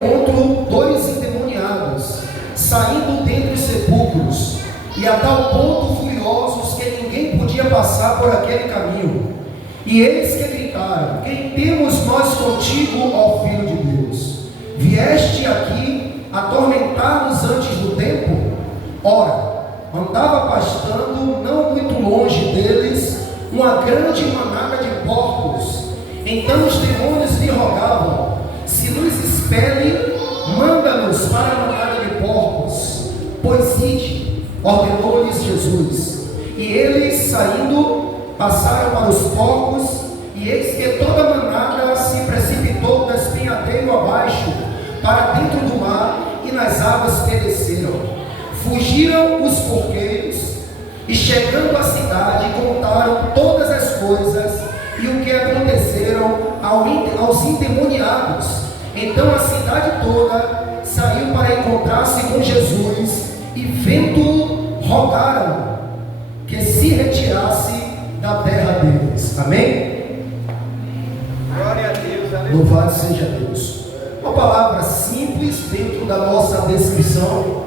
encontro dois endemoniados saindo dentre os sepulcros, e a tal ponto furiosos que ninguém podia passar por aquele caminho. E eles que gritaram: quem temos nós contigo, ó Filho de Deus? Vieste aqui atormentar-nos antes do tempo? Ora, andava pastando não muito longe deles uma grande manada de porcos. Então os demônios lhe rogavam: se nos expele, manda-nos para a manada de porcos. Pois ide, ordenou-lhes Jesus. E eles, saindo, passaram para os porcos, e eis que toda a manada se precipitou do despenhadeiro abaixo, para dentro do mar, e nas águas pereceram. Fugiram os porqueiros, e chegando à cidade, contaram todas as coisas e o que aconteceram aos endemoniados. Então a cidade toda saiu para encontrar-se com Jesus, e vendo-o, rogaram que se retirasse da terra deles. Amém? Glória a Deus, aleluia. Louvado seja Deus. Uma palavra simples dentro da nossa descrição,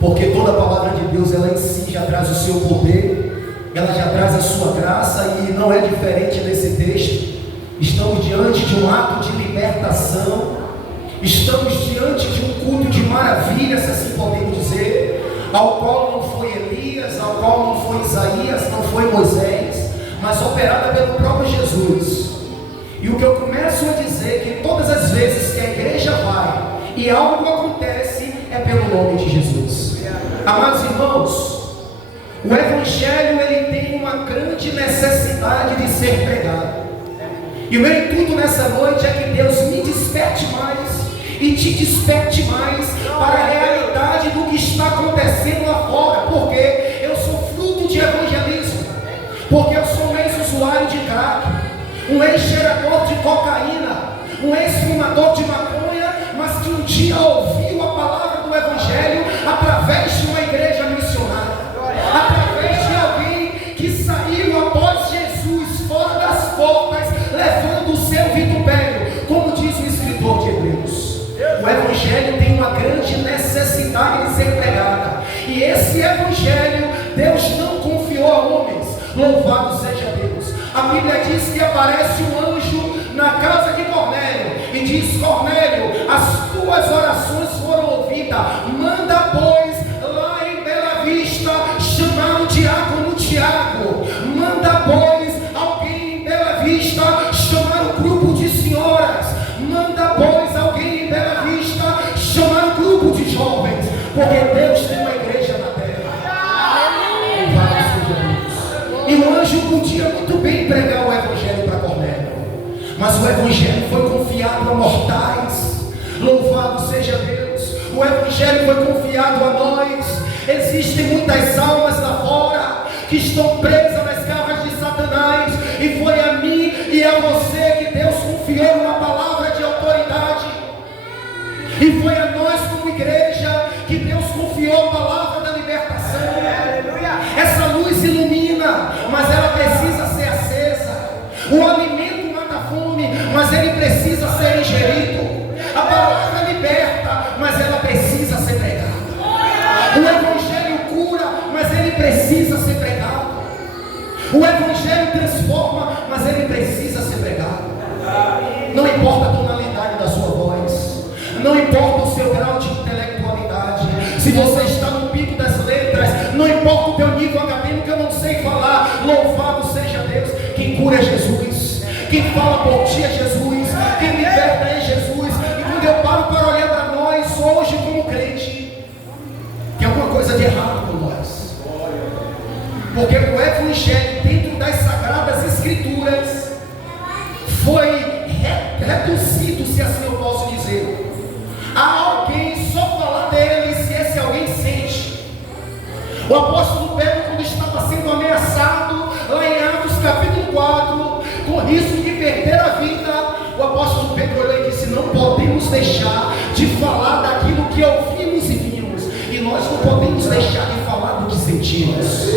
porque toda a palavra de Deus, ela em si já traz o seu poder, ela já traz a sua graça, e não é diferente nesse texto. Estamos diante de um ato de libertação, estamos diante de um culto de maravilha, se assim podemos dizer, ao qual não foi Elias, ao qual não foi Isaías, não foi Moisés, mas operada pelo próprio Jesus. E o que eu começo a dizer é que todas as vezes que a igreja vai e algo acontece, é pelo nome de Jesus. Amados irmãos, o Evangelho, ele tem uma grande necessidade de ser pregado. E o meu intuito nessa noite é que Deus me desperte mais e te desperte mais para a realidade do que está acontecendo lá fora, porque eu sou fruto de evangelismo, porque eu sou um ex-usuário de crack, um ex-cheirador de cocaína, um ex-fumador de maconha, mas que um dia ouviu a palavra do Evangelho através de uma igreja missionária, através de alguém que saiu após Jesus fora das portas, levando o seu vitupério, como diz o escritor de Hebreus. O Evangelho tem uma grande necessidade de ser pregada, e esse Evangelho Deus não confiou a homens. Louvado seja Deus. A Bíblia diz que aparece um anjo na casa de Cornélio e diz: Cornélio, as tuas orações foram ouvidas, manda pois lá em Bela Vista chamar o diácono Tiago, manda pois alguém em Bela Vista chamar o grupo de senhoras, manda pois alguém em Bela Vista chamar o grupo de jovens, porque Deus tem uma igreja na terra. Louvado seja Deus. E o anjo podia muito bem pregar o Evangelho para Cornélio, mas o Evangelho foi confiado a mortais. Louvado seja Deus. O Evangelho foi confiado a nós. Existem muitas almas lá fora que estão presas nas garras de Satanás, e foi a mim e a você que Deus confiou uma palavra de autoridade, e foi a nós como igreja que Deus confiou a palavra da libertação. Essa luz ilumina, mas ela precisa ser acesa. O alimento mata a fome, mas ele precisa ser ingerido. A palavra liberta, mas ela precisa ser pregada. O Evangelho cura, mas ele precisa ser pregado. O Evangelho transforma, mas ele precisa ser pregado. Não importa a tonalidade da sua voz, não importa o seu grau de intelectualidade, se você está no pico das letras, não importa o teu nível acadêmico, eu não sei falar. Louvado seja Deus. Quem cura é Jesus, quem fala por ti é Jesus, quem liberta é Jesus. E quando eu paro para olhar para nós hoje como crente, tem alguma coisa de errado com nós, porque o Evangelho dentro das Sagradas Escrituras foi reduzido, se assim eu posso dizer, a alguém só falar dele se esse alguém sente. O apóstolo Pedro, quando estava sendo ameaçado lá em Atos capítulo 4, com risco de perder a vida, o apóstolo Pedro olhou e disse: não podemos deixar de falar daquilo que ouvimos e vimos, e nós não podemos deixar de falar do que sentimos.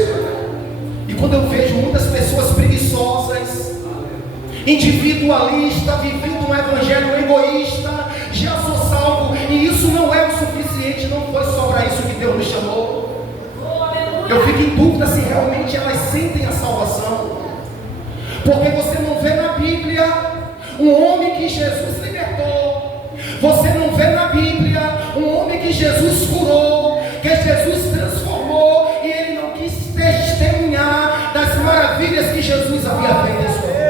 E quando eu vejo muitas pessoas preguiçosas, individualistas, vivendo um evangelho egoísta, já associado dúvida se realmente elas sentem a salvação. Porque você não vê na Bíblia um homem que Jesus libertou. Você não vê na Bíblia um homem que Jesus curou, que Jesus transformou, e ele não quis testemunhar das maravilhas que Jesus havia feito em sua vida.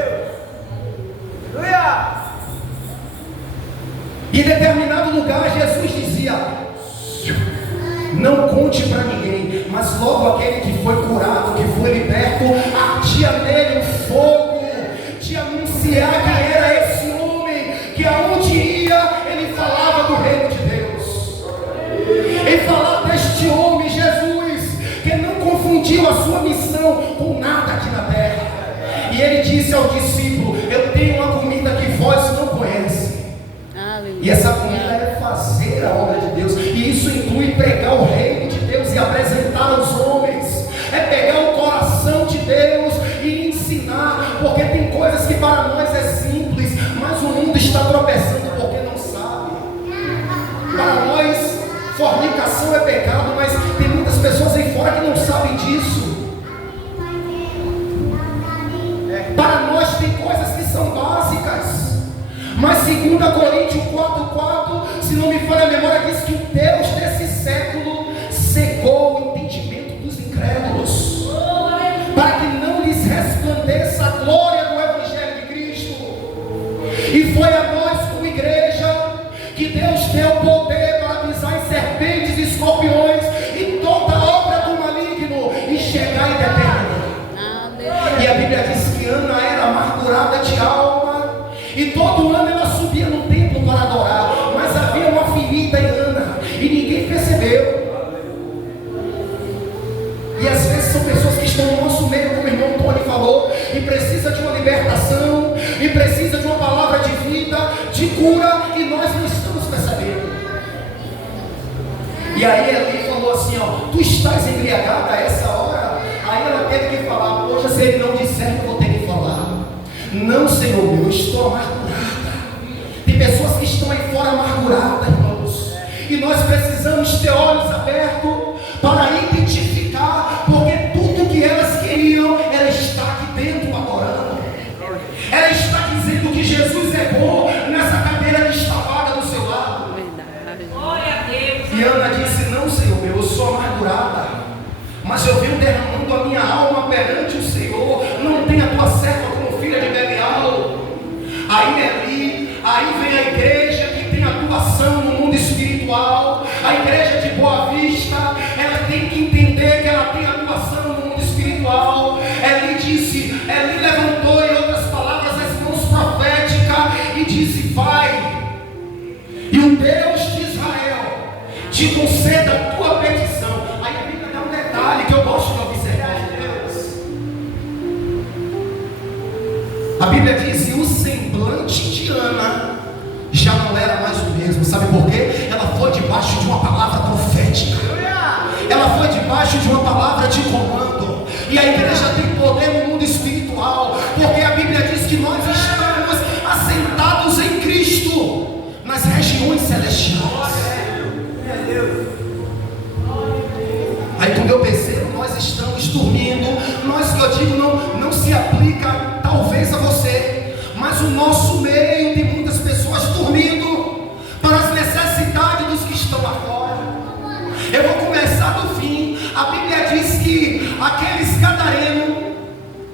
Em determinado lugar Jesus dizia: não conte para ninguém. Mas logo aquele que foi curado, que foi liberto, ardia nele um fogo de anunciar quem era esse homem, que aonde ia ele falava do reino de Deus. Ele falava deste homem Jesus, que não confundiu a sua missão com nada aqui na terra. E ele disse ao discípulo: eu tenho uma comida que vós não conhecem. E essa comida é fazer a obra de Deus. E isso inclui pregar o reino de Deus e apresentar aos homens. É pegar o coração de Deus e ensinar. Porque tem coisas que para nós é simples, mas o mundo está tropeçando porque não sabe. Para nós, fornicação é pecado, mas tem muitas pessoas aí fora que não sabem disso. Para nós tem coisas que são básicas. Mas 2 Coríntios 4,4, se não me falha a memória, diz que o Deus desse século cegou o entendimento dos incrédulos, para que não lhes resplandeça a glória do Evangelho de Cristo. E foi a nós como igreja que Deus deu poder para pisar em serpentes e escorpiões e toda obra do maligno e chegar em eterno. E a Bíblia diz que Ana era amargurada de alma, e todo ano ela subia no templo para adorar, mas havia uma ferida em Ana e ninguém percebeu. E às vezes são pessoas que estão no nosso meio, como o irmão Tony falou, e precisa de uma libertação, e precisa de uma palavra de vida, de cura, e nós não estamos percebendo. E aí ele falou assim: ó, tu estás embriagada a essa hora? Aí ela teve que falar: poxa, se ele não disser, eu vou ter que falar. Não, Senhor meu, eu estou amargurada. Tem pessoas que estão aí fora amarguradas, irmãos, e nós precisamos ter olhos abertos para identificar, porque tudo que elas queriam era estar aqui dentro adorando, era estar dizendo que Jesus é bom nessa cadeira que está vaga do seu lado. Glória a Deus. E Ana disse: não, Senhor meu, eu sou amargurada, mas eu venho derramando a minha alma perante o Senhor. Não tenha tua serva como filha de Belial. Aí vem a igreja que tem atuação no mundo espiritual, a igreja de Boa Vista, ela tem que entender que ela tem atuação no mundo espiritual. Eli levantou em outras palavras as mãos proféticas e disse: vai, e o Deus de Israel te conceda a tua petição. Aí a Bíblia dá um detalhe que eu gosto de observar de Deus. A Bíblia diz: e o semblante de Ana já não era mais o mesmo. Sabe por quê? Ela foi debaixo de uma palavra profética, ela foi debaixo de uma palavra de comando. E a igreja tem poder no mundo espiritual, porque a Bíblia diz que nós estamos assentados em Cristo nas regiões celestiais. Aí quando eu percebo, nós estamos dormindo. Nós, que eu digo, não se aplica talvez a você, mas o nosso meio tem muitas pessoas dormindo para as necessidades dos que estão lá fora. Eu vou começar do fim. A Bíblia diz que aqueles gadarenos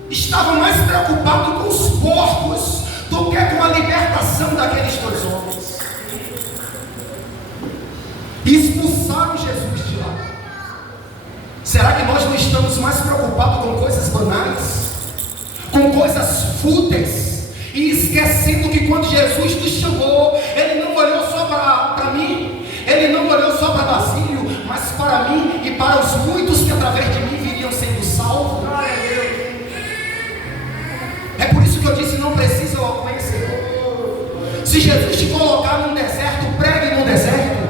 estavam mais preocupados com os porcos do que com a libertação daqueles dois homens. E expulsaram Jesus de lá. Será que nós não estamos mais preocupados com coisas banais, com coisas fúteis, e esquecendo que quando Jesus nos chamou, Ele não olhou só para mim, Ele não olhou só para Basílio, mas para mim e para os muitos que através de mim viriam sendo salvos? É por isso que eu disse: não precisa conhecer. Se Jesus te colocar num deserto, pregue no deserto.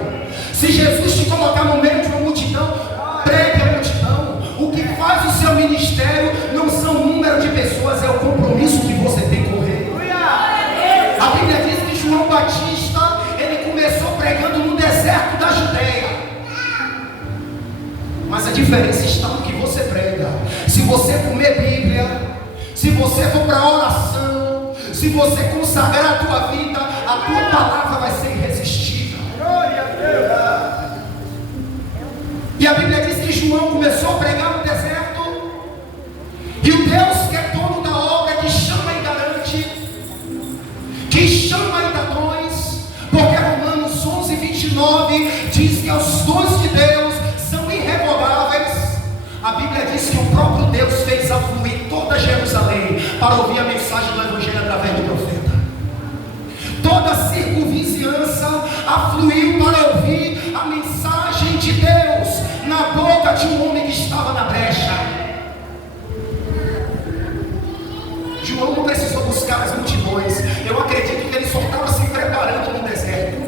Se Jesus te colocar no meio de uma multidão, pregue a multidão. O que faz o seu ministério não são o número de pessoas, é o compromisso que você tem com o Rei. A Bíblia diz que João Batista, ele começou pregando no deserto da Judeia, mas a diferença está no que você você prega, se você comer Bíblia, se você for para oração, se você consagrar a tua vida, a tua palavra vai ser irresistível. Glória a Deus. E a Bíblia diz que João começou a pregar no deserto, e o Deus que é dono da obra, que chama e garante, que chama e dá dons, porque Romanos 11:29 diz que os dons de Deus são irrevogáveis. A Bíblia diz que o próprio Deus fez afluir toda Jerusalém para ouvir a mensagem do Evangelho através do profeta. Toda a circunvizinhança afluiu para ouvir a mensagem de Deus na boca de um homem que estava na brecha. João não precisou buscar as multidões. Eu acredito que ele só estava se preparando no deserto.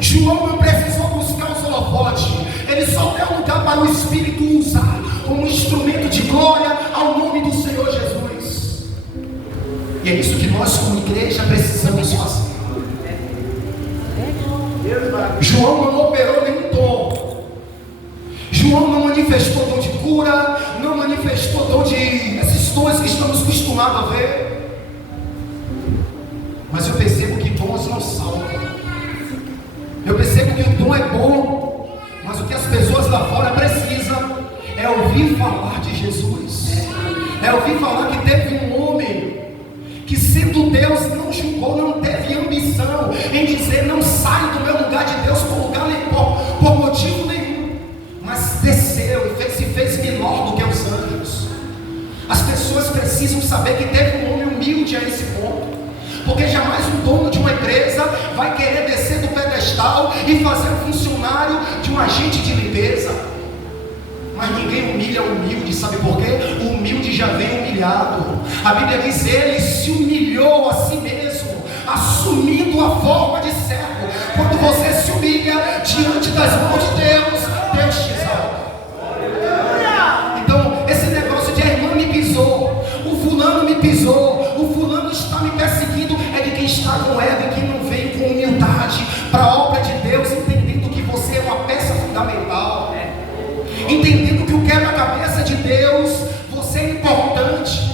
João não precisou buscar os holofotes. Ele só deu lugar para o Espírito usar como instrumento de glória ao nome do Senhor Jesus. E é isso que nós como igreja precisamos fazer. João não operou nenhum dom. João não manifestou dom de cura, não manifestou dom de esses dons que estamos acostumados a ver. Mas eu percebo que dons não salvam. Eu percebo que o dom é bom, mas o que as pessoas lá fora precisam é ouvir falar de Jesus. É ouvir falar que teve um homem que, sendo Deus, não julgou, não teve ambição em dizer: não saio do meu lugar de Deus por motivo nenhum, mas desceu e se fez menor do que os anjos. As pessoas precisam saber que teve um homem humilde a esse ponto, porque jamais um dono de uma empresa vai querer descer do pedestal e fazer um funcionário de um agente de limpeza. Mas ninguém humilha o humilde, sabe por quê? O humilde já vem humilhado. A Bíblia diz: ele se humilhou a si mesmo, assumindo a forma de servo. Quando você se humilha diante das mãos de Deus, Deus te exalta. Então, esse negócio de a irmã me pisou, o fulano me pisou, o fulano está me perseguindo, é de quem está com ego e que não vem com humildade para a obra de Deus, entendendo que você é uma peça fundamental, entendendo que o quebra-cabeça de Deus, você é importante.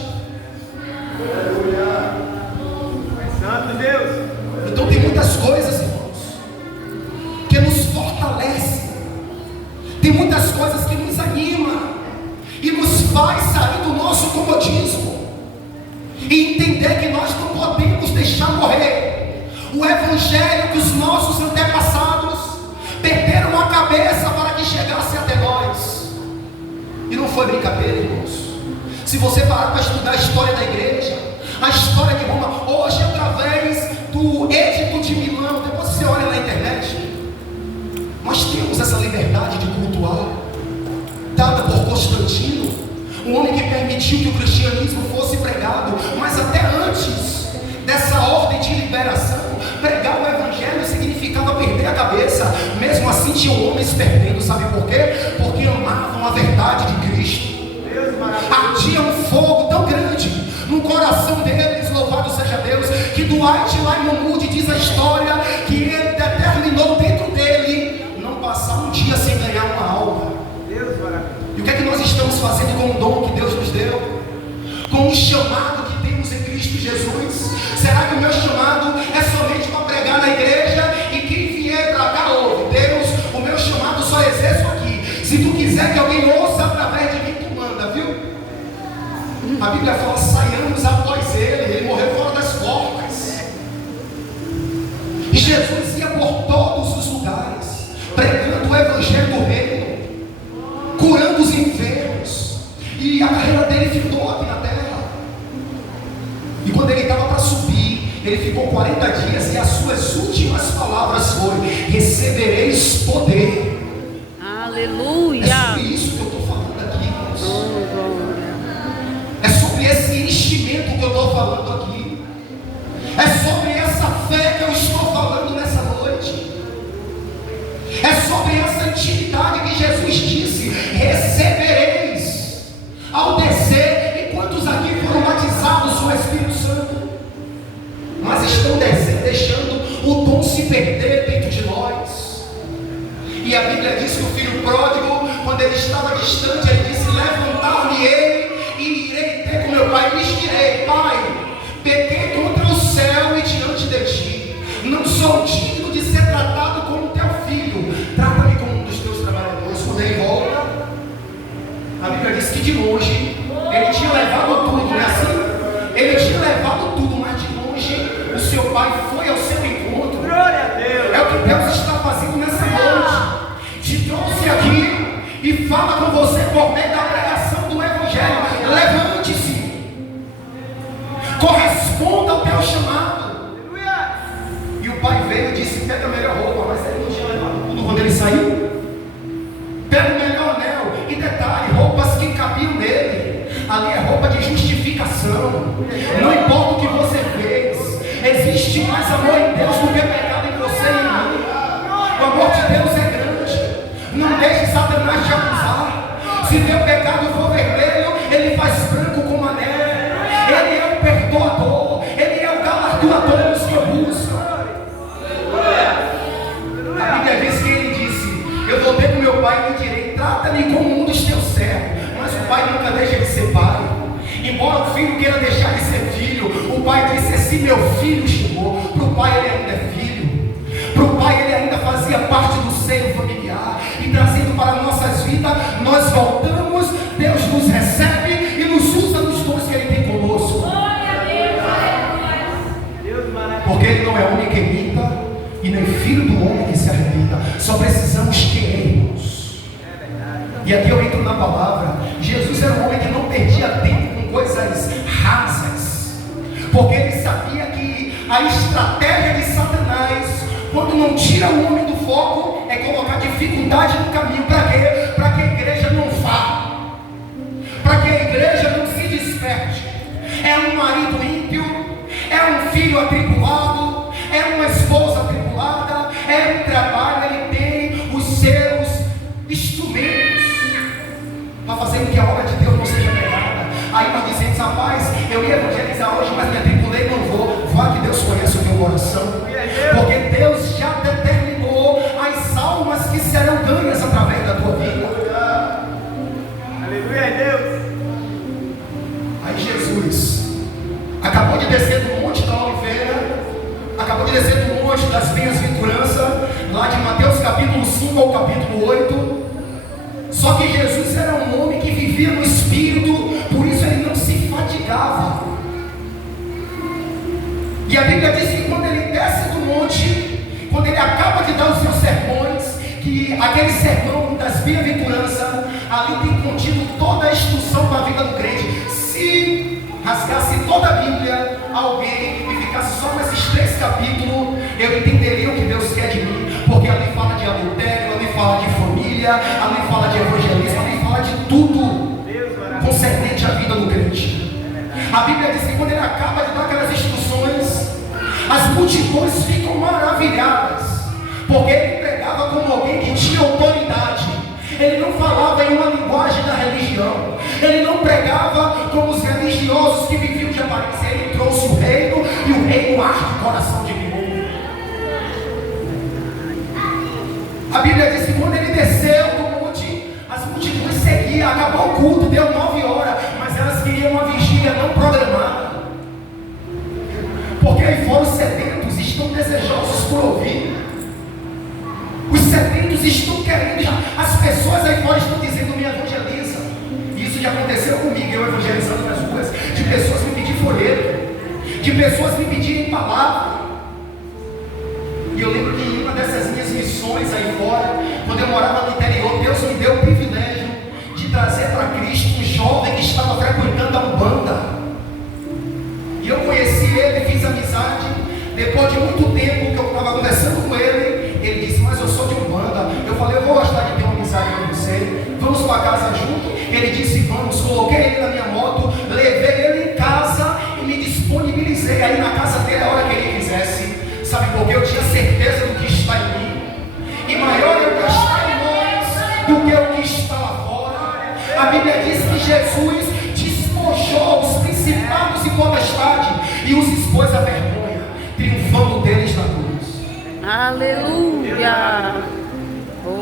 Santo Deus. Então tem muitas coisas, irmãos, que nos fortalecem. Tem muitas coisas que nos animam e nos faz sair do nosso comodismo e entender que nós não podemos deixar morrer o evangelho que os nossos antepassados perderam a cabeça para que chegasse até nós. E não foi brincadeira, irmãos. Se você parar para estudar a história da igreja, a história de Roma, hoje através do Edito de Milão, depois você olha na internet, nós temos essa liberdade de cultuar, dada por Constantino, um homem que permitiu que o cristianismo fosse pregado. Mas até antes dessa ordem de liberação, pregar o evangelho significava perder a cabeça. Mesmo assim tinham homens perdendo, sabe por quê? Porque amavam a verdade de Cristo. Ardia um fogo tão grande no coração deles, louvado seja Deus, que Dwight Lyman Moody diz a história que ele determinou dentro dele não passar um dia sem ganhar uma alma. E o que é que nós estamos fazendo com o dom que Deus nos deu? Com o chamado que temos em Cristo Jesus? Será que o meu chamado é somente para pregar na igreja e quem vier para cá ouve? Deus, o meu chamado só exerço aqui. Se tu quiser que alguém ouça através de mim, tu manda, viu? A Bíblia fala: saiamos após ele morreu fora das portas. E Jesus ia por todos os lugares, pregando o evangelho do reino, curando os enfermos, e a carreira dele ficou aqui na terra. E quando ele estava para subir, ele ficou 40 dias, e as suas últimas palavras foram: recebereis poder. Aleluia. É sobre isso que eu estou falando aqui, irmãos. É sobre esse enchimento que eu estou falando aqui. É sobre essa fé que eu estou falando nessa noite. É sobre essa intimidade que Jesus disse: recebereis ao descer. E quantos aqui foram batizados com o Espírito Santo, mas estão deixando o dom se perder dentro de nós? E a Bíblia diz que o filho pródigo, quando quando ele estava distante, ele disse: levantar-me-ei e irei ter com meu pai. E lhes direi: Pai, pequei contra o céu e diante de ti. Não sou digno de ser tratado como teu filho. Trata-me como um dos teus trabalhadores. Quando ele volta, a Bíblia diz que de longe ele tinha levado tudo, não é assim? Ele tinha levado tudo, mas de longe o seu pai foi ao seu encontro. Glória a Deus. É o que Deus está fazendo nessa noite. Te trouxe aqui e fala com você por meio da pregação do Evangelho. Levante-se, corresponda ao teu chamado. Aleluia. E o pai veio e disse: pega a melhor roupa. Mas ele não tinha levado tudo quando ele saiu. Pega o melhor anel. E detalhe, roupas que cabiam nele. Ali é roupa de justificação. Não importa o que você fez, existe mais amor em Deus do que pecado em você e em mim. O amor de Deus é grande. Não deixe Satanás te acusar. Se teu pecado for vermelho, ele faz branco como a neve. Ele é o perdoador. Ele é o galardoador dos que o buscam. A Bíblia diz que ele disse: eu voltei para o meu pai e lhe direi: trata-me como um dos teus servos. Mas o pai nunca deixa de ser pai. Embora o filho queira deixar de ser filho, o pai disse: esse meu filho chegou. Para o pai ele ainda é filho. Para o pai ele ainda fazia parte do seio familiar. E trazendo para nossas vidas, nós voltamos, Deus nos recebe e nos usa nos dons que ele tem conosco. Porque ele não é homem que imita e nem filho do homem que se arrependa. Só precisamos querermos. E aqui eu entro na palavra. Jesus era um homem que não perdia tempo com coisas rasas, porque ele sabia que a estratégia de Satanás, quando não tira o homem do foco, é colocar dificuldade no caminho. Para quê? Para que a igreja não vá, para que a igreja não se desperte. É um marido ímpio, é um filho atribulado, é uma esposa atribulada, é um trabalho. Ele tem os seus instrumentos para fazer com que a obra de Deus não seja pregada. Aí nós dizemos: rapaz, eu ia evangelizar hoje, mas me atribulei, não vou. Vá que Deus conhece o teu coração, porque Deus já determinou as almas que serão ganhas através da tua vida. Aleluia, Deus. Aí Jesus acabou de descer do Monte da Oliveira, acabou de descer do Monte das Bem-aventuranças, lá de Mateus capítulo 5 ao capítulo 8. Só que Jesus era um homem que vivia no Espírito, por isso ele não se fatigava. E a Bíblia diz que quando ele desce do monte, quando ele acaba de dar os seus sermões, que aquele sermão das bem-aventuranças, ali tem contido toda a instrução para a vida do crente. Se rasgasse toda a Bíblia, alguém, e ficasse só nesses 3 capítulos, eu entenderia o que Deus quer de mim, porque ali fala de adultério, ali fala de família, ali fala de evangelismo, ali fala de tudo concernente à vida do crente. A Bíblia diz que quando ele acaba de dar aquelas instruções, as multidões ficam maravilhadas, porque ele pregava como alguém que tinha autoridade. Ele não falava em uma linguagem da religião, ele não pregava como os religiosos que viviam de aparência. Ele trouxe o reino, e o reino arde o coração de mim. A Bíblia diz que quando ele desceu do monte, as multidões seguiam. Acabou o culto, deu 9 horas, mas elas queriam uma vigília não programada, porque aí fora os sedentos estão desejosos por ouvir. Os sedentos estão querendo, as pessoas aí fora estão dizendo: me evangeliza. E isso já aconteceu comigo, eu evangelizando nas ruas, de pessoas me pedirem folheto, de pessoas me pedirem palavra. E eu lembro que em uma dessas minhas missões aí fora, quando eu morava no interior, Deus me deu o privilégio de trazer para Cristo um jovem que estava frequentando a Umbanda. E eu conheci ele, fiz amizade. Depois de muito tempo que eu estava conversando com ele, ele disse: mas eu sou de Umbanda. Eu falei: eu vou gostar de ter uma amizade com você, vamos para casa junto? Ele disse: vamos. Coloquei ele na minha moto, levei ele em casa e me disponibilizei aí na casa dele a hora que ele quisesse. Sabe por quê? Eu tinha certeza do que está em mim, e maior é o que está em nós do que o que está lá fora. A Bíblia diz que Jesus despojou os principados e potestades e os expôs à vergonha, triunfando deles na cruz. Aleluia.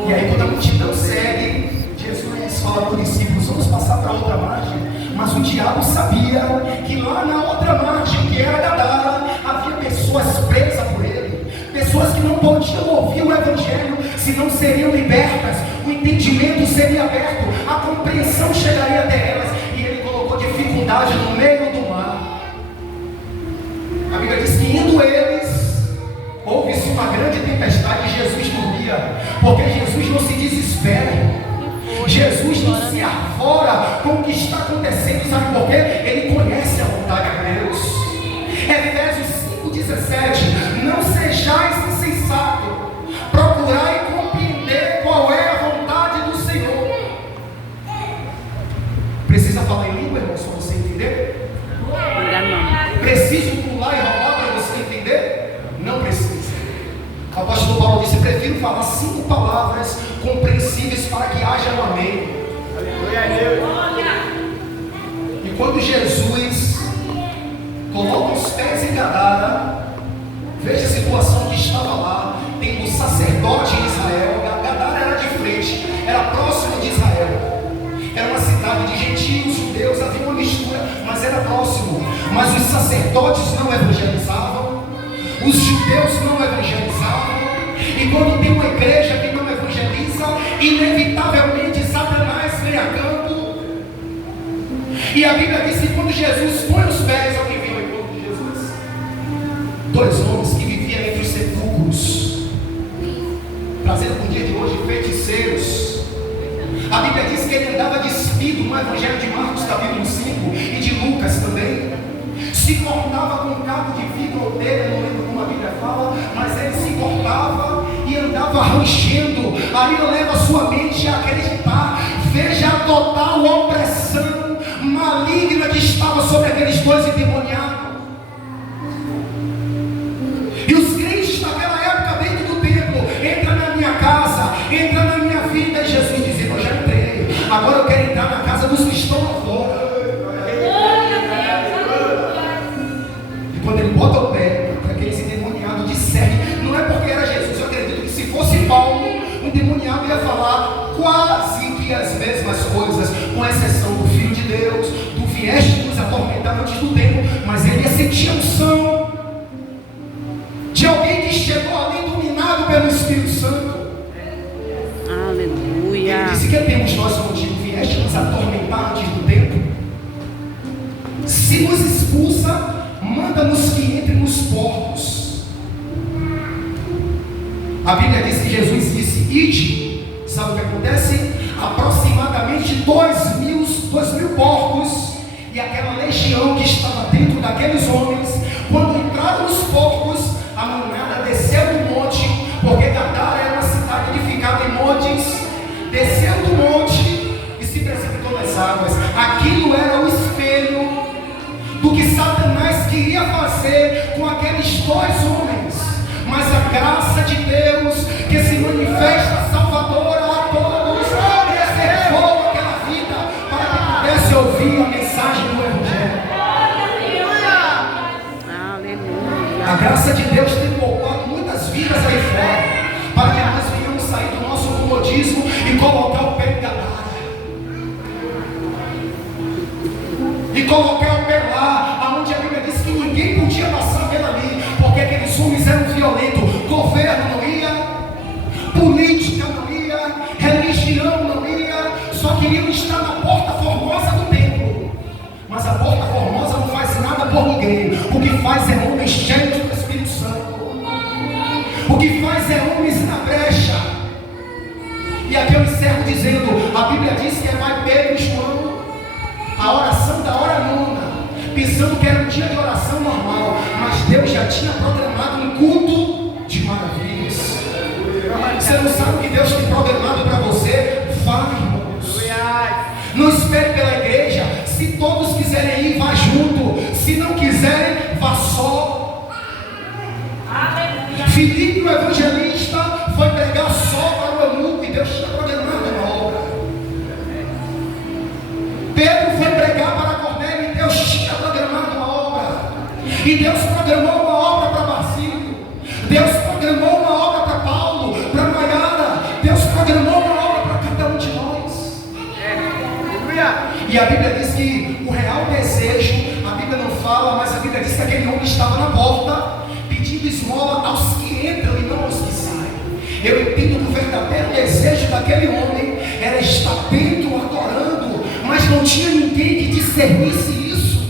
E aí quando a multidão segue, Jesus Jesus fala para os discípulos: vamos passar para outra margem. Mas o diabo sabia que lá na outra margem, que era Gadara, havia pessoas presas por ele, pessoas que não podiam ouvir o Evangelho, senão seriam libertas, o entendimento seria aberto, a compreensão chegaria até elas, e ele colocou dificuldade no meio do mar. A Bíblia diz que indo eles, houve-se uma grande tempestade e Jesus dormia, porque Jesus não se desespera. Jesus não se arvora com o que está acontecendo, sabe por quê? Ele conhece a vontade de Deus. Efésios 5,17: não sejais insensatos, procurai compreender qual é a vontade do Senhor. Precisa falar em língua, irmão, para você entender? Preciso pular e rolar para você entender? Não precisa. O apóstolo Paulo disse: prefiro falar 5 palavras compreensíveis para que haja um amém. E quando Jesus coloca os pés em Gadara, veja a situação que estava lá. Tem um sacerdote em Israel. Gadara era de frente, era próximo de Israel, era uma cidade de gentios, judeus, havia uma mistura, mas era próximo. Mas os sacerdotes não evangelizavam, os judeus não evangelizavam. E quando tem uma igreja que não evangeliza, inevitavelmente Satanás vem a campo. E a Bíblia diz que quando Jesus põe os pés, alguém viu o encontro de Jesus? 2 homens que viviam entre os sepulcros, trazendo para o dia de hoje feiticeiros. A Bíblia diz que ele andava despido no Evangelho de Marcos capítulo 5 e de Lucas também. Se cortava com um cabo de vidro ou telha, não lembro como a Bíblia fala, mas ele se cortava e andava ranchendo. Aí eu levo a sua mente a acreditar. Veja a total opressão maligna que estava sobre aqueles 2 endemoniados. E os crentes naquela época dentro do templo: entra na minha casa, entra na minha vida. E Jesus dizia: eu já entrei, agora eu quero entrar na casa dos que estão lá fora. E quando ele bota o pé, aqueles endemoniados discernem. Não é porque era Jesus, eu acredito que se fosse Paulo, um endemoniado ia falar quase que as mesmas coisas, com exceção do Filho de Deus, do vieste nos atormentar antes do tempo, mas ele ia sentir a unção de alguém que chegou ali dominado pelo Espírito Santo. Aleluia. Ele disse: que temos nós contigo, vieste nos atormentar antes do tempo? Se nos expulsa, manda-nos que entre nos portos. A Bíblia diz que Jesus disse: ide. Sabe o que acontece? Aproximadamente 2.000 porcos, e aquela legião que estava dentro daqueles homens, quando entraram nos porcos, a manada desceu do monte, porque Gadara era uma cidade edificada em montes, desceu do monte e se precipitou nas águas. Aquilo era o espelho do que Satanás queria fazer com aqueles 2 homens. Mas a graça de Deus, que se manifesta salvadora a todos, reservou aquela vida para que pudesse ouvir a mensagem do Evangelho. Aleluia. A graça de Deus tem poupado muitas vidas aí fora, para que nós venhamos sair do nosso comodismo e colocar o pé em Gadara, e colocar o pé lá, aonde a Bíblia diz que ninguém podia passar pela ali, porque aqueles homens eram violentos. Governo não ia, política não ia, religião não ia, só queriam estar na porta formosa do templo. Mas a porta formosa não faz nada por ninguém. O que faz é homens cheios do Espírito Santo. O que faz é homens na brecha. E aqui eu encerro dizendo: a Bíblia diz que vai Pedro e João, a oração da hora nona, pensando que era um dia de oração normal, mas Deus já tinha programado um culto de maravilhas. Você não sabe o que Deus tem programado para você? Vá, irmãos. Não espere pela igreja. Se todos quiserem ir, vá junto. Se não quiserem, vá só. Filipe, o evangelista, foi pregar só para o eunuco, e Deus tinha programado uma obra. Pedro foi pregar para Cornélio, e Deus tinha programado uma obra. E Deus programou uma obra para Basílio. Deus programou uma obra para Paulo, para Maiara. Deus programou uma obra para cada um de nós. E a Bíblia diz que o real desejo, a Bíblia não fala, mas a Bíblia diz que aquele homem estava na porta, pedindo esmola aos que entram e não aos que saem. Eu entendo que o verdadeiro desejo daquele homem era estar dentro adorando, mas não tinha ninguém que discernisse isso,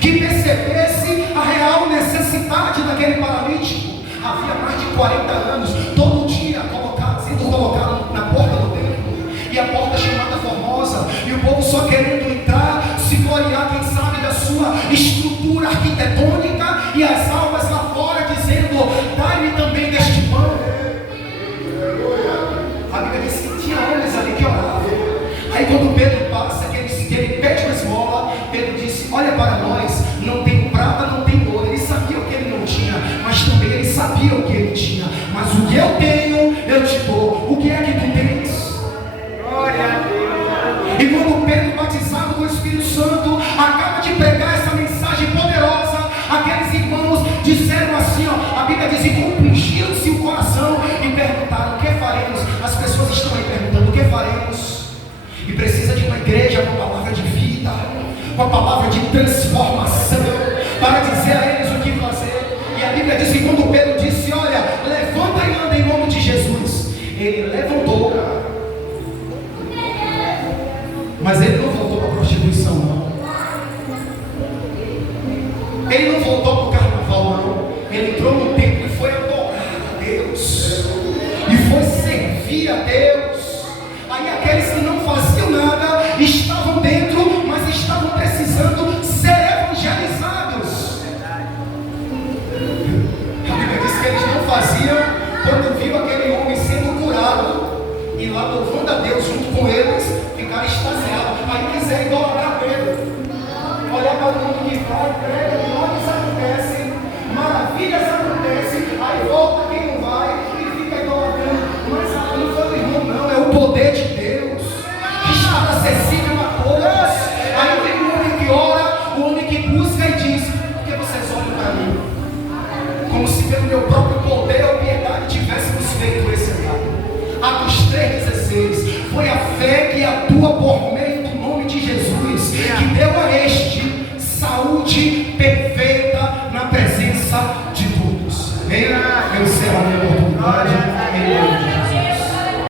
que percebesse a real necessidade daquele paralítico. Havia mais de 40 anos, todo dia sendo colocado na porta do templo, e a porta chamada Formosa, e o povo só querendo entrar, se gloriar, quem sabe, da sua estrutura arquitetônica, e as almas lá fora dizendo: dai-me também deste pão. A Bíblia diz que tinha homens ali que oravam. Aí quando Pedro passa, que ele pede uma esmola, Pedro disse: olha para nós, não tem prata, não tem ouro. Ele sabia o que ele não tinha, mas também ele sabia o que ele tinha. Mas o que eu tenho, eu te dou. O que é que tu tens? Glória a Deus. E quando Pedro, batizado com o Espírito Santo, acaba de pregar essa mensagem poderosa, aqueles irmãos disseram assim, ó, a Bíblia diz que compungiram-se o coração e perguntaram: o que faremos? As pessoas estão aí perguntando: o que faremos? E precisa de uma igreja com a palavra de vida, com a palavra de transformação, para dizer a eles o que fazer. E a Bíblia diz que quando Pedro disse: olha, levanta e anda em nome de Jesus, ele levantou. Mas ele não voltou para a prostituição, não. Ele não voltou para o carnaval, não. Ele entrou no templo e foi adorar a Deus, e foi servir a Deus. Aí aqueles que não faziam nada estavam dentro, mas estavam precisando ser evangelizados. A Bíblia diz que eles não faziam quando viu aquele homem sendo curado, e lá louvando a Deus junto com eles, ficaram extasiados. Aí quiser idolatrar Pedro, olhar para o mundo que vai, prega, milagres acontecem, maravilhas acontecem, aí volta quem não vai e fica idolatrando. Mas a luta do irmão não, é o poder de Deus que está acessível a todos. Aí vem o homem que ora, o homem que busca e diz: por que vocês olham para mim? Como se pelo meu próprio poder ou piedade tivéssemos feito esse ato. Atos 3,16. Foi a fé que atua